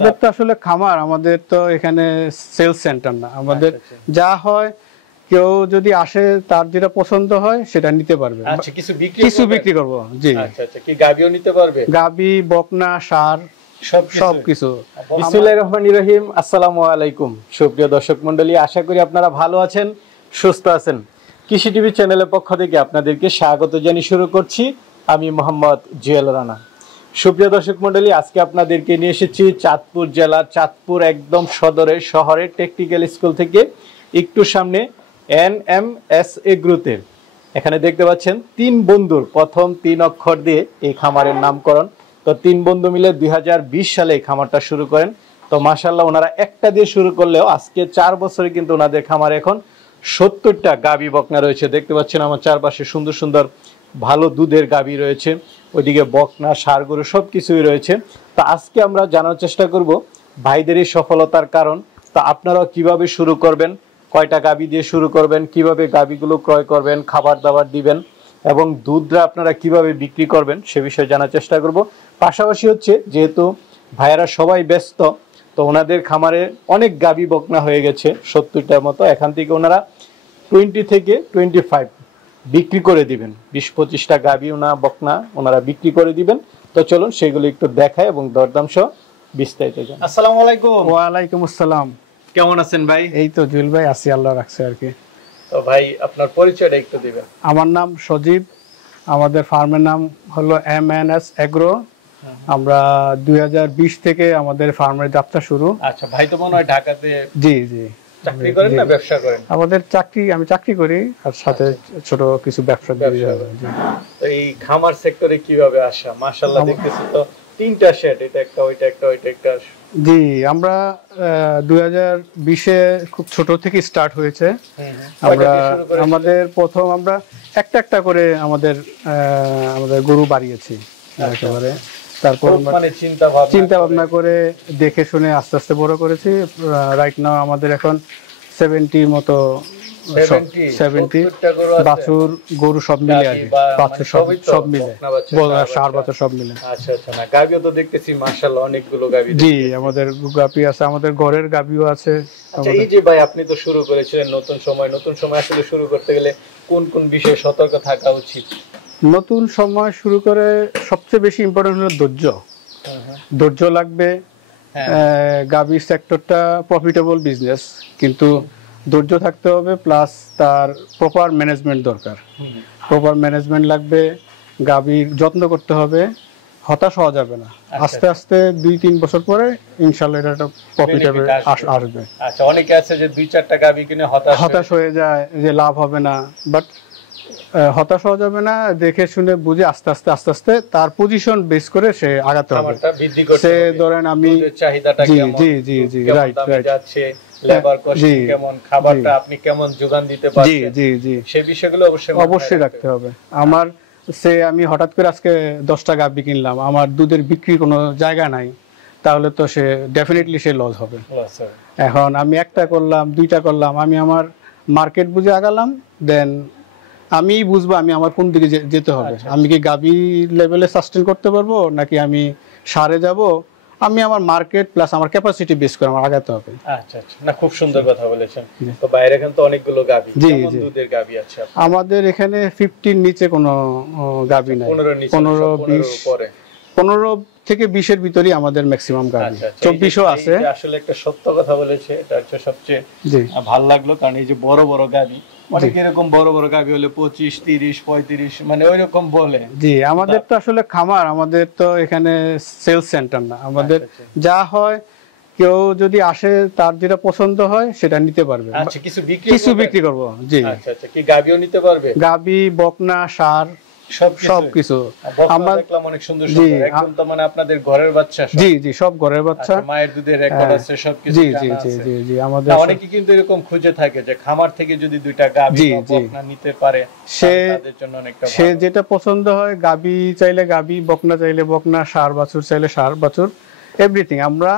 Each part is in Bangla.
আমাদের তো আসলে খামার, আমাদের তো এখানে সেলস সেন্টার না। আমাদের যা হয়, কেউ যদি আসে তার যেটা পছন্দ হয় সেটা নিতে পারবে। আচ্ছা, কিছু বিক্রি করব। জি। আচ্ছা আচ্ছা, কি গাবিও নিতে পারবে? গাবি, বকনা, ষাঁড় সবকিছু। বিসমিল্লাহির রহমানির রহিম। আসসালামু আলাইকুম সুপ্রিয় দর্শক মণ্ডলী, আশা করি আপনারা ভালো আছেন, সুস্থ আছেন। কৃষি টিভি চ্যানেলের পক্ষ থেকে আপনাদেরকে স্বাগত জানিয়ে শুরু করছি আমি মোহাম্মদ জুয়েল রানা। সুপ্রিয় দর্শক মণ্ডলী, আজকে আপনাদেরকে নিয়ে এসেছি চাঁদপুর জেলার চাঁদপুর একদম সদরের শহরের টেকনিক্যাল স্কুল থেকে একটু সামনে NMS এগ্রোতে। এখানে দেখতে পাচ্ছেন তিন বন্ধুর প্রথম তিন অক্ষর দিয়ে এই খামারের নামকরণ। তো তিন বন্ধু মিলে 2020 সালে এই খামারটা শুরু করেন। তো মাশাআল্লাহ, ওনারা একটা দিয়ে শুরু করলেও আজকে 4 বছরে কিন্তু ওনাদের খামারে এখন 70টা গাবি বকনা রয়েছে। দেখতে পাচ্ছেন আমার চারপাশে সুন্দর সুন্দর ভালো দুধের গাবি রয়েছে, ওইদিকে বকনা, ষাঁড়, গরু সব কিছুই রয়েছে। তো আজকে আমরা জানার চেষ্টা করব ভাইদের এই সফলতার কারণ। তো আপনারাও কিভাবে শুরু করবেন, কয়টা গাবি দিয়ে শুরু করবেন, কিভাবে গাবিগুলো ক্রয় করবেন, খাবার দাবার দিবেন এবং দুধরা আপনারা কিভাবে বিক্রি করবেন সে বিষয়ে জানার চেষ্টা করব। পাশাপাশি হচ্ছে যেহেতু ভাইয়েরা সবাই ব্যস্ত, তো ওনাদের খামারে অনেক গাবি বকনা হয়ে গেছে 70টার মতো। এখান থেকে ওনারা 20 থেকে 25 বিক্রি করে দিবেন। 20-25টা গাবি বকনা ওনারা বিক্রি করে দিবেন। তো চলুন সেগুলো একটু দেখায় এবং দরদাম সহ বিস্তারিত জানাই। আসসালামু আলাইকুম। ওয়ালাইকুম আসসালাম। কেমন আছেন ভাই? এই তো জুয়েল ভাই, আছি, আল্লাহ রাখছে আর কি। তো ভাই আপনার পরিচয়টা একটু দিবেন। আমার নাম সজীব, আমাদের ফার্মের নাম হলো MNS এগ্রো। আমরা 2020 থেকে আমাদের ফার্মের যাত্রা শুরু। আচ্ছা, ভাই তো মনে হয় ঢাকাতে জি জি চাকরি করেন না ব্যবসা করেন? আমাদের চাকরি, আমি চাকরি করি আর সাথে ছোট কিছু ব্যবসা করি। তো এই খামার সেক্টরে কিভাবে আসা? মাশাআল্লাহ, দেখতেছি তো তিনটা শেড, এটা একটা, ওইটা একটা, ওইটা একটা। জি, আমরা 2020-এ খুব ছোট থেকে স্টার্ট হয়েছে। আমরা আমাদের প্রথম আমরা একটা একটা করে আমাদের গরু বাড়িয়েছি একেবারে। তারপর মানে চিন্তা ভাবনা করে দেখে শুনে আস্তে আস্তে বড় করেছি। রাইট নাও আমাদের এখন 70 মতো 70 বাছুর গরু সব মিলে আর কি। বাছুর সব মিলে, ষাঁড় বাছুর সব মিলে। আচ্ছা আচ্ছা, না গাবিও তো দেখতেছি মাশাআল্লাহ অনেকগুলো গাবি। জি, আমাদের গাবি আছে, আমাদের ঘরের গাবিও আছে। আচ্ছা, এই যে ভাই আপনি তো শুরু করেছিলেন নতুন সময় আসলে শুরু করতে গেলে কোন কোন বিষয়ে সতর্ক থাকা উচিত? নতুন সময় শুরু করে সবচেয়ে বেশি ইম্পর্টেন্ট হলো ধৈর্য। ধৈর্য লাগবে। গাবি সেক্টরটা প্রফিটেবল বিজনেস, কিন্তু ধৈর্য থাকতে হবে, প্লাস তার প্রপার ম্যানেজমেন্ট দরকার। প্রপার ম্যানেজমেন্ট লাগবে, গাবির যত্ন করতে হবে, হতাশ হওয়া যাবে না। আস্তে আস্তে 2-3 বছর পরে ইনশাআল্লাহ এটা প্রফিটেবল আসবে। আচ্ছা, অনেকে আছে যে 2-4টা গাবি কিনে হতাশ হয়ে যায় যে লাভ হবে না, বাট হতাশ হওয়া যাবে না। দেখে শুনে বুঝে আস্তে আস্তে তার পজিশন বেস করে সে আগাতে হবে। সে ধরেন আমি চাহিদাটা কেমন, জি জি জি রাইট যাচ্ছে, লেবার কস্ট কেমন, খাবারটা আপনি কেমন যোগান দিতে পারছেন, জি জি জি সেই বিষয়গুলো অবশ্যই রাখতে হবে। আমার আমি হঠাৎ করে আজকে 10টা গাবি কিনলাম, আমার দুধের বিক্রির কোনো জায়গা নাই, তাহলে তো সে ডেফিনেটলি সে লস হবে। এখন আমি একটা করলাম, 2টা করলাম, আমি আমার মার্কেট বুঝে আগালাম, দেন আমি বুঝবো আমি আমার কোন দিকে যেতে হবে। আমি কি গাবি লেভেলে সাস্টেন করতে পারবো নাকি আমি ষাঁড়ে যাব, আমি আমার মার্কেট প্লাস আমার ক্যাপাসিটি বেস করে আমার আগাতে হবে। আচ্ছা আচ্ছা, না খুব সুন্দর কথা বলেছেন। তো বাইরে এখানে তো অনেকগুলো গাবি, কেমন দুধের গাবি আছে? আমাদের এখানে 50 নিচে কোনো গাবি নাই। 15-20 পরে 15 থেকে 20-এর ভিতরই আমাদের ম্যাক্সিমাম গাবি। 24ও আছে। আসলে একটা সত্য কথা বলেছে, এটা হচ্ছে সবচেয়ে ভালো লাগলো, কারণ এই যে বড় বড় গাবি, অনেক এরকম বড় বড় গাবি হলে 25, 30, 35 মানে ওইরকম বলে। জি, আমাদের তো আসলে খামার, আমাদের তো এখানে সেলস সেন্টার না। আমাদের যা হয়, কেউ যদি আসে তার যেটা পছন্দ হয় সেটা নিতে পারবে। আচ্ছা, কিছু বিক্রি করব। জি। আচ্ছা আচ্ছা, কি গাবিও নিতে পারবে? গাবি, বকনা, ষাঁড় সবকিছু। আমরা দেখলাম অনেক সুন্দর সুন্দর, একদম তো মানে আপনাদের ঘরের বাচ্চা। জি জি, সব ঘরের বাচ্চা। মায়ের দুধের রেকর্ড আছে, সবকিছু জি জি জি জি। আমাদের অনেকে কিন্তু এরকম খুঁজে থাকে যে খামার থেকে যদি 2টা গাবি বা বকনা নিতে পারে, তাদের জন্য অনেকটা ভালো। সে যেটা পছন্দ হয়, গাবি চাইলে গাবি, বকনা চাইলে বকনা, ষাঁড় বাছুর চাইলে ষাঁড় বাছুর, এভরিথিং। আমরা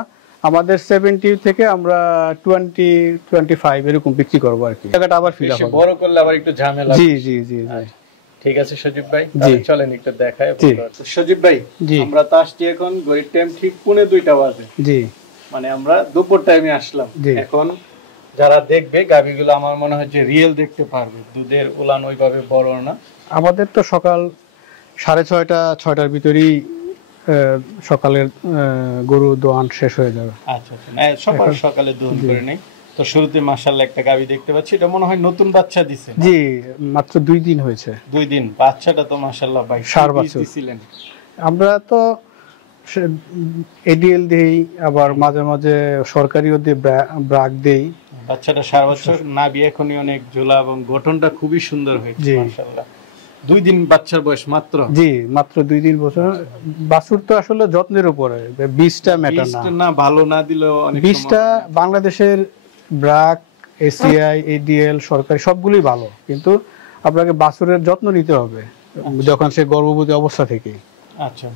আমাদের 70 থেকে আমরা 20-25 এরকম বিক্রি করবো আর কি। টাকাটা আবার ফিল হবে, বড় করলে আবার একটু ঝামেলা। জি জি জি জি। ঠিক আছে সজীব ভাই, চলেন একটু দেখাই। সজীব ভাই, আমরা তো আসছি এখন, ঘড়ির টাইম ঠিক 1:45 বাজে। জি। মানে আমরা দুপুর টাইমে আসলাম, জি। এখন যারা দেখবে গাভীগুলো আমার মনে হয় যে রিয়েল দেখতে পারবে, দুধের উলান ওইভাবে বড় না। আমাদের তো সকাল 6:30 6টার ভিতরেই সকালের গরু দোয়ান শেষ হয়ে যাবে। আচ্ছা আচ্ছা, সকালে দোহন জি। করে নেই। তো শুরুতে মাশাআল্লাহ একটা গাভী দেখতে পাচ্ছি, এটা মনে হয় নতুন বাচ্চা দিছে। জি, মাত্র 2 দিন হয়েছে। 2 দিন, বাচ্চাটা তো মাশাআল্লাহ ভাই ষাঁড় কি বাছুর। দিছিলেন? আমরা তো এডিএল দেই, আবার মাঝে মাঝে সরকারিও দিয়ে ব্রাক দেই। বাচ্চাটা 4 বছর, নাভি এখনই অনেক ঝোলা এবং গঠনটা খুবই সুন্দর হয়েছে জি। মাশাআল্লাহ। 2 দিন বাচ্চার বয়স মাত্র। জি, মাত্র 2 দিন বছর। বাছুর তো আসলে যত্নের উপরে, বীজটা ম্যাটার না। বীজটা না ভালো না দিলেও অনেক বীজটা বাংলাদেশের ব্রাক, এসিআই, এডিএল, সরকারি সবগুলোই ভালো, কিন্তু আপনাকে বাছুরের যত্ন নিতে হবে যখন সে গর্ভবতী অবস্থা থেকে। আচ্ছা,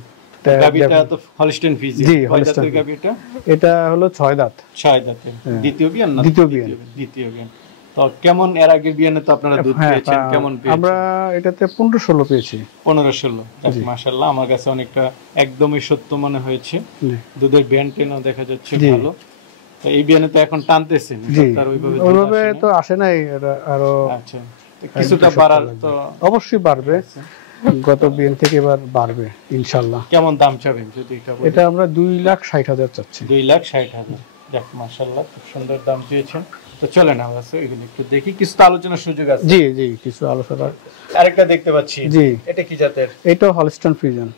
গাভীটা তো হলস্টেইন ফ্রিজিয়ান। জি, কয় হলস্টেইন দাঁতের গাভীটা? এটা হলো 6 দাঁত। 6 দাঁতের। দ্বিতীয় বিয়ান না? দ্বিতীয় বিয়ান। দ্বিতীয় বিয়ান। তো কেমন এর আগের বিয়ানে তো আপনারা দুধ পেয়েছেন, কেমন পেয়েছেন? আমরা এটাতে 15-16 পেয়েছি। 15-16। মাশাআল্লাহ, আমার কাছে অনেকটা একদমই সত্য মনে হয়েছে। জি। দুধের বিয়ানটেনও দেখা যাচ্ছে জি। ভালো। তো এই বিয়ানে তো এখন টানতেছেন, জি, তার ওইভাবে ওইভাবে তো আসে নাই, আরো আচ্ছা, তো কিছুটা বাড়ার তো অবশ্যই বাড়বে। গত বিয়ান থেকে এবার বাড়বে ইনশাআল্লাহ। কেমন দাম চাবেন যদি এটা বলেন? এটা আমরা 2,60,000 চাচ্ছি। 2,60,000। যাক মাশাআল্লাহ, খুব সুন্দর দাম চেয়েছেন। তো চলেন আমরা এগুলো একটু দেখি, কিছু তো আলোচনার সুযোগ আছে। জি জি, কিছু আলোচনা। আরেকটা দেখতে পাচ্ছি। জি, এটা কি জাতের? এটা হলস্টেইন ফ্রিজিয়ান।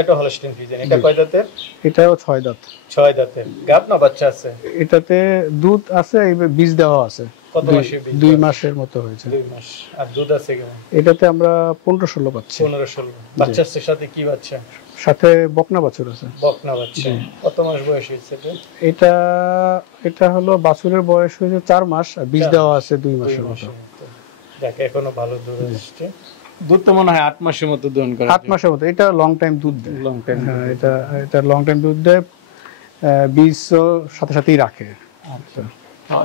এটা হলস্টেইন ফ্রিজিয়ান। এটা কয় দাঁতের? এটাও 6 দাঁত। 6 দাঁতের। গাব না বাচ্চা আছে? এটাতে দুধ আছে, বীজ দেওয়া আছে। কত মাসের বীজ? 2 মাসের মতো হয়েছে। 2 মাস। আর দুধ আছে কেমন? এটাতে আমরা 15-16 পাচ্ছি। 15-16। বাচ্চার সাথে কি বাচ্চা? সাথে বকনা বাছুর আছে। বকনা বাচ্চা। কত মাস বয়স হয়েছে এটা? এটা হলো বাছুরের বয়স হয়েছে 4 মাস, আর বীজ দেওয়া আছে 2 মাসের মতো। দেখ এখনো ভালো দুধ আসছে। দুধ তো মনে হয় 8 মাসের মতো দহন করে। 8 মাসের মতো। এটা লং টাইম দুধ দেয়। Long time. হ্যাঁ, এটা লং টাইম দুধ দেয়, বীজও সাথে সাথেই রাখে। আচ্ছা,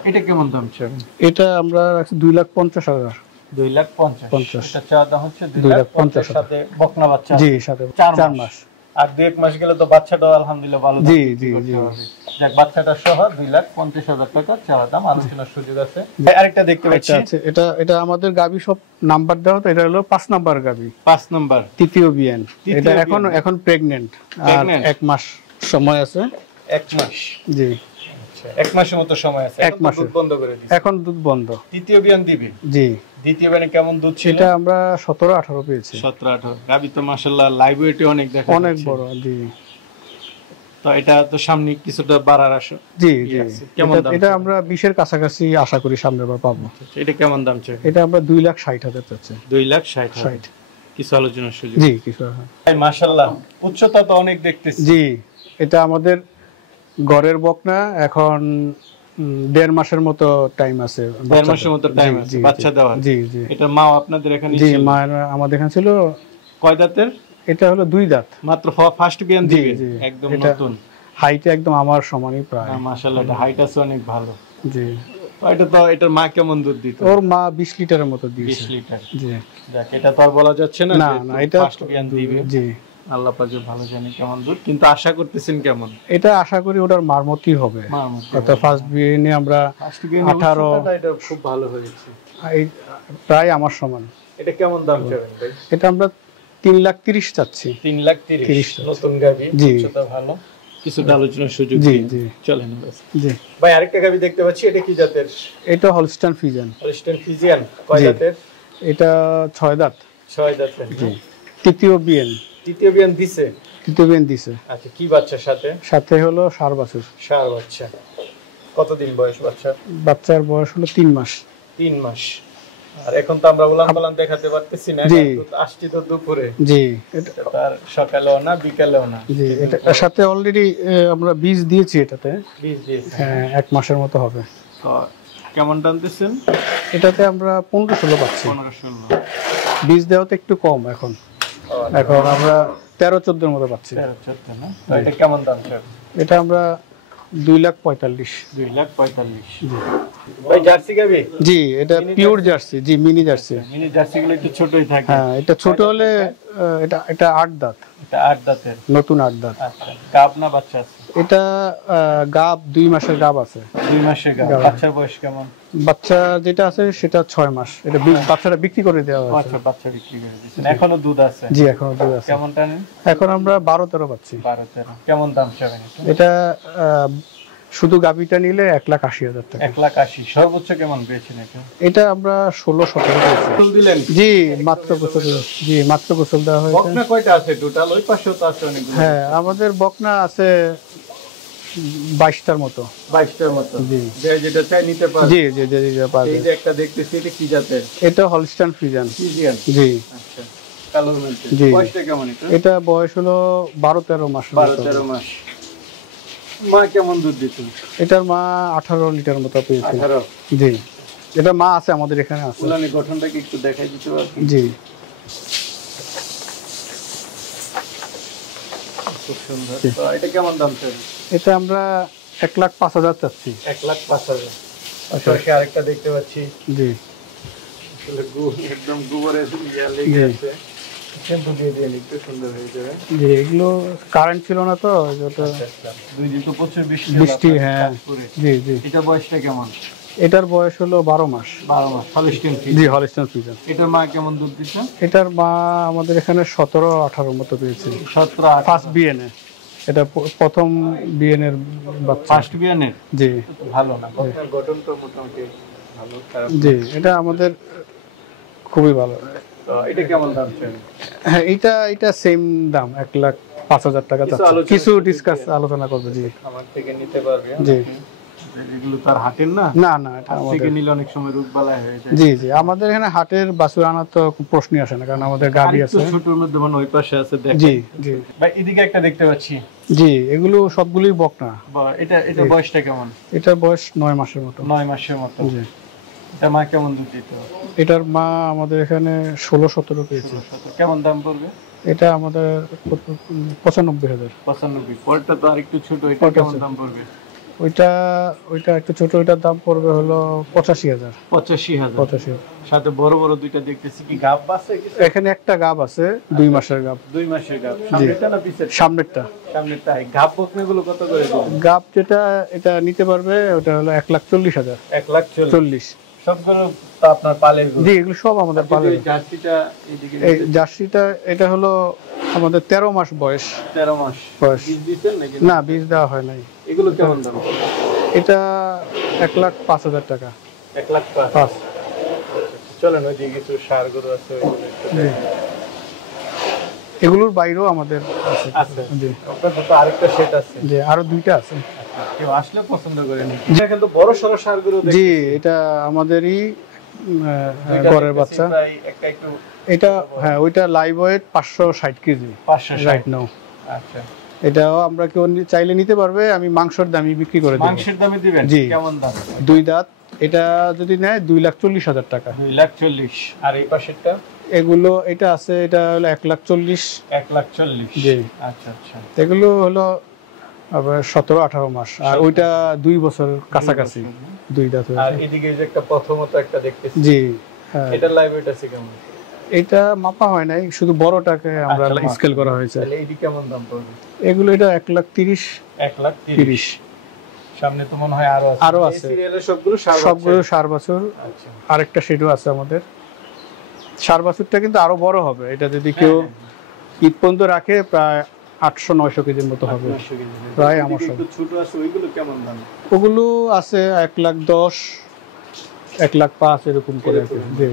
এটা কেমন দাম চাবেন? এটা আমরা রাখছি 2,50,000। 2,50,000। এটা চাওয়া দাম হচ্ছে 2,50,000 সাথে বকনা বাচ্চা। জি, সাথে 4 মাস। আর 2-1 মাস গেলে তো বাচ্চাটাও আলহামদুলিল্লাহ ভালো। জি জি জি। যাক, বাচ্চাটা সহ 2,50,000 টাকা চাওয়া দাম, আলোচনার সুযোগ আছে। আরেকটা দেখতে পাচ্ছি। এটা আমাদের গাবি সব নাম্বার দেওয়া, তো এটা হলো 5 নাম্বার গাবি। 5 নাম্বার। তৃতীয় বিয়ান। এটা এখন প্রেগন্যান্ট। আর 1 মাস সময় আছে। 1 মাস। জি। 1 মাসের মতো সময় আছে। 1 মাস দুধ বন্ধ করে দিয়েছে। এখন দুধ বন্ধ। তৃতীয় বিয়ান দিবে? জি। দ্বিতীয় বিয়ানে কেমন দুধ ছিল? এটা আমরা 17-18 পেয়েছি। 17-18। গাবি তো মাশাআল্লাহ লাইভ ওয়েটে অনেক দেখা যাচ্ছে। অনেক বড়। জি। তো এটা তো সামনে কিছুটা বাড়ার আশা। জি জি। কেমন দাম? এটা আমরা 20-এর কাছাকাছি আশা করি সামনের বার পাবো। এটা কেমন দাম চাই? এটা আমরা 2,60,000 চাচ্ছি। 2,60,000। কিছু আলোচনার সুযোগ? জি, কিছু। মাশাআল্লাহ, উচ্চতা তো অনেক দেখতেছি। জি, এটা আমাদের ঘরের বকনা। এখন 1.5 মাসের মতো টাইম আছে। 1.5 মাসের মতো টাইম আছে বাচ্চা দেওয়ার। জি জি। এটা মা আপনাদের এখানে জি, ছিল? মা আমাদের এখানে ছিল। কয় দাঁতের? এটা হলো 2 দাঁত। মাত্র ফার্স্ট বিয়ান দিবে? জি, একদম এটা নতুন। হাইটে একদম আমার সমানই প্রায়। মাশাআল্লাহ, এটা হাইট আছে অনেক ভালো। জি। তো এটার মা কেমন দুধ দিত? ওর মা 20 লিটারের মতো দিয়েছে। 20 লিটার। জি। দেখ, এটা তো আর বলা যাচ্ছে না না যে না, এটা ফার্স্ট বিয়ান দিবে। জি। আল্লাহ পাক ভালো জানে কেমন দুধ, কিন্তু আশা করতেছেন কেমন? এটা আশা করি ওটার মারমতই হবে। অর্থাৎ ফার্স্ট বিয়ানে আমরা 18। এটা খুব ভালো হয়েছে। প্রায় আমার সমান। এটা কেমন দাম চাবেন ভাই? এটা আমরা 3,30,000 চাচ্ছি। 3,30,000। নতুন গাবি, সেটা ভালো। কিছুটা আলোচনার সুযোগ। জি জি। চলেন। জি ভাই, আরেকটা গাবি দেখতে পাচ্ছি। এটা কি জাতের? এটা হলস্টেইন ফ্রিজিয়ান। Holstein Friesian. কয় দাঁতের? এটা 6 দাঁত। 6 দাঁতের। জি। তৃতীয় বিয়ান। তৃতীয় বিয়ান দিছে? তৃতীয় বিয়ান দিছে। আচ্ছা, কি বাচ্চার সাথে? সাথে হলো ষাঁড় বাছুর। ষাঁড় বাচ্চা। কতদিন বয়স বাচ্চার? বাচ্চার বয়স হলো 3 মাস। 3 মাস। আর এখন তো আমরা উলান পালান দেখাতে পারতেছি না, আসছি তো দুপুরে। জি। এটা তার সকালেও না বিকালেও না। জি, এটার সাথে অলরেডি আমরা বীজ দিয়েছি। এটাতে বীজ দিয়েছি। হ্যাঁ, 1 মাসের মতো হবে। তো কেমন টানতেছেন? এটাতে আমরা 15-16 পাচ্ছি। 15-16। বীজ দেওয়াতে একটু কম এখন। এখন আমরা 13-14 মতো পাচ্ছি। 13-14 না? তো এটা কেমন দাম চাই? এটা আমরা 2,45,000। 2,45,000। ভাই, জার্সি গাবি? জি, এটা পিওর জার্সি। জি, মিনি জার্সি। মিনি জার্সি গুলো একটু ছোটই থাকে। হ্যাঁ, এটা ছোট হলে এটা 8 দাঁত। এটা 8 দাঁতের। নতুন 8 দাঁত। আচ্ছা, গাব না বাচ্চা আছে? এটা গাব 2 মাসের গাব আছে। 2 মাসের গাব। বাচ্চার বয়স কেমন? বাচ্চা যেটা আছে সেটা 6 মাস। এটা বাচ্চাটা বিক্রি করে দেওয়া হয়েছে। আচ্ছা, বাচ্চা বিক্রি করে দিয়েছেন। এখনো দুধ আছে? জি, এখনো দুধ আছে। কেমন টানেন? এখন আমরা 12-13 পাচ্ছি। 12-13। কেমন দাম চাবেন এটা? এটা শুধু গাবিটা নিলে 1,80,000 টাকা। 1,80,000। সর্বোচ্চ কেমন পেয়েছেন এটা? এটা আমরা 16-17 পেয়েছি। গোসল দিলেন? জি, মাত্র গোসল দেওয়া হয়েছে। বকনা কয়টা আছে টোটাল? ওই পাশেও তো আছে অনেকগুলো। হ্যাঁ, আমাদের বকনা আছে 22টার মতো। 22টার মতো। জি, যেটা চাই নিতে পারবে। জি, নিতে পারবে। এই যে একটা দেখতেছি, এটা কি জাতের? এটা হলস্টাইন ফ্রিজিয়ান। ফ্রিজিয়ান। জি। আচ্ছা, কালোর মধ্যে। বয়সটা কেমন এটা? এটা বয়স হলো 12-13 মাস। 12-13 মাস। মা কেমন দুধ দিত? এটার মা 18 লিটার মতো পেয়েছে। 18? জি। এটা মা আছে আমাদের এখানে আছে। উলানের গঠনটা কি একটু দেখাই দিতে পারবেন? জি। খুব সুন্দর। তো এটা কেমন দাম চাই? এটা আমরা 1,05,000 চাচ্ছি। 1,05,000। আচ্ছা, আরেকটা দেখতে পাচ্ছি। জি। আসলে একদম গোবরের ইয়া লেগে আছে। শ্যাম্পু দিয়ে দিয়ে একটু সুন্দর হয়ে যাবে। জি, এগুলো কারেন্ট ছিল না তো, যেটা 2 দিন তো প্রচুর বৃষ্টি। হ্যাঁ, জি জি। এটা বয়সটা কেমন? এটার বয়স হলো 12 মাস। 12 মাস। Holstein Friesian. জি, হলস্টাইন ফ্রিজিয়ান। এটার মা কেমন দুধ দিচ্ছে? এটার মা আমাদের এখানে 17-18 মতো পেয়েছে। 17-18। First BNA. এটা প্রথম বিএনএর বাচ্চা। ফার্স্ট বিএনএর? জি। ভালো না, বকনার গঠন তো মোটামুটি ভালো, খারাপ? জি, এটা আমাদের খুবই ভালো। তো এটা কেমন দাম চাই? হ্যাঁ, এটা সেম দাম 1,05,000 টাকা চাচ্ছি। কিছু ডিসকাস আলোচনা করবে। জি, আমার থেকে নিতে পারবে? জি। এগুলো তার হাটের না? না না, এটা আমাদের থেকে নিলে অনেক সময় রোগবালাই হয়ে যায়। জি জি, আমাদের এখানে হাটের বাছুর আনা তো প্রশ্নই আসে না, কারণ আমাদের গাবি আছে। ছোটর মধ্যে মানে ওই পাশে আছে দেখেন। জি জি ভাই, এদিকে একটা দেখতে পাচ্ছি। জি, এগুলো সবগুলোই বকনা। এটা বয়সটা কেমন? এটার বয়স 9 মাসের মতো। 9 মাসের মতো। জি। এটা মা কেমন দুধ দিত? এটার মা আমাদের এখানে 16-17 পেয়েছে। কেমন দাম পড়বে? এটা আমাদের 95,000। 95। পরটা তো আরেকটু ছোট, এটা কেমন দাম পড়বে? ওইটা একটু ছোট, ওইটার দাম পড়বে হলো 85,000। 85,000। সাথে বড় বড় দুইটা দেখতেছি, কি গাব আছে কিছু? এখানে একটা গাব আছে, 2 মাসের গাব। 2 মাসের গাব। সামনেরটা না পিছের? সামনেরটা। সামনেরটা। গাব বকনাগুলো কত করে দিবেন? গাব যেটা এটা নিতে পারবে ওটা হলো 1,40,000। 1,40,000। সবগুলো তো আপনার পালের গরু? জি, এগুলো সব আমাদের পালের। জার্সিটা এদিকে? এই জার্সিটা এটা হলো আমাদের 13 মাস বয়স। 13 মাস বয়স। বীজ দিবেন নাকি? না, বীজ দেওয়া হয় নাই। এগুলো কেমন দাম? এটা 1,05,000 টাকা। 1,05,000। চলেন, ওই যে কিছু ষাঁড় গরু আছে, এগুলোর বাইরেও আমাদের আছে। জি, আপনাদের তো আরেকটা সেট আছে? জি, আরো 2টা আছে। কেউ আসলে পছন্দ করে নি। এটা কিন্তু বড় সরো ষাঁড় গরু দেখি। জি, এটা আমাদেরই ঘরের বাচ্চা। একটা একটু এটা, হ্যাঁ, ওইটা live weight 560 KG 560 right now. আচ্ছা, এটাও আমরা কেউ চাইলে নিতে পারবে, আমি মাংসের দামই বিক্রি করে দেব। মাংসের দামে দিবেন? জি। কেমন দাম? 2 দাঁত। এটা যদি নেয় 2,40,000 টাকা। 2,40,000। আর এই পাশেরটা? এগুলো এটা আছে, এটা হলো 1,40,000। 1,40,000। জি। আচ্ছা আচ্ছা। এগুলো হলো আবার 17-18 মাস, আর ওইটা 2 বছর কাছাকাছি 2 দাঁত হয়েছে। আর এদিকে যে একটা প্রথমত একটা দেখতেছি। জি, হ্যাঁ। এটা লাইভ ওয়েট আছে কেমন? এটা মাপা হয় নাই, শুধু বড়টাকে আমরা স্কেল করা হয়েছে। তাহলে এটি কেমন দাম পড়বে? এগুলো এটা 1,30,000। 1,30,000। সামনে তো মনে হয় আরো আছে। এই সিরিয়ালের সবগুলো 4 বছর। আচ্ছা। আরেকটা সেটও আছে আমাদের। 4 বছরটা কিন্তু আরো বড় হবে। এটা যদি কেউ ঈদ পর্যন্ত রাখে প্রায় 800-900 কেজির মতো হবে। প্রায় আমার সব। ছোট আছে, ওইগুলো কেমন দাম? ওগুলো আছে 1,10,000, 1,05,000 এরকম করে। জি,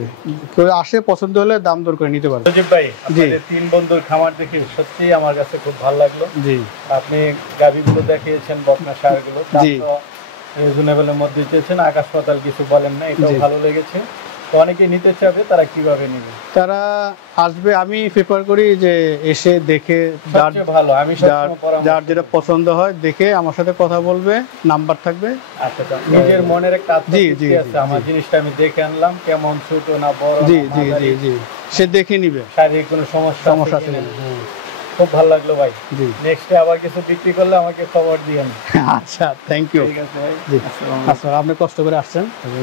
কেউ আসে, পছন্দ হলে দাম দর করে নিতে পারবে। সজীব ভাই, আপনাদের 3 বন্ধুর খামার দেখে সত্যি আমার কাছে খুব ভালো লাগলো। জি, আপনি গাভীগুলো দেখিয়েছেন, বকনা ষাঁড়গুলো, জি, রিজনেবলের মধ্যে চেয়েছেন, আকাশ পাতাল কিছু বলেন না, এটাও ভালো লেগেছে। তো অনেকে নিতে চাবে, তারা কিভাবে নেবে? তারা আসবে, আমি প্রেফার করি যে এসে দেখে ভালো, আমি যার যেটা পছন্দ হয় দেখে আমার সাথে কথা বলবে, নাম্বার থাকবে। আচ্ছা, নিজের মনের একটা আত্মতৃপ্তি আছে, আমার জিনিসটা আমি দেখে আনলাম, কেমন ছোট না বড়। জি জি জি জি, সে দেখে নিবে, শারীরিক কোনো সমস্যা আছে না। খুব ভালো লাগলো ভাই। জি, নেক্সটে আবার কিছু বিক্রি করলে আমাকে খবর দিয়েন। আচ্ছা, থ্যাংক ইউ। ঠিক আছে ভাই। জি, আসলে আপনি কষ্ট করে আসছেন।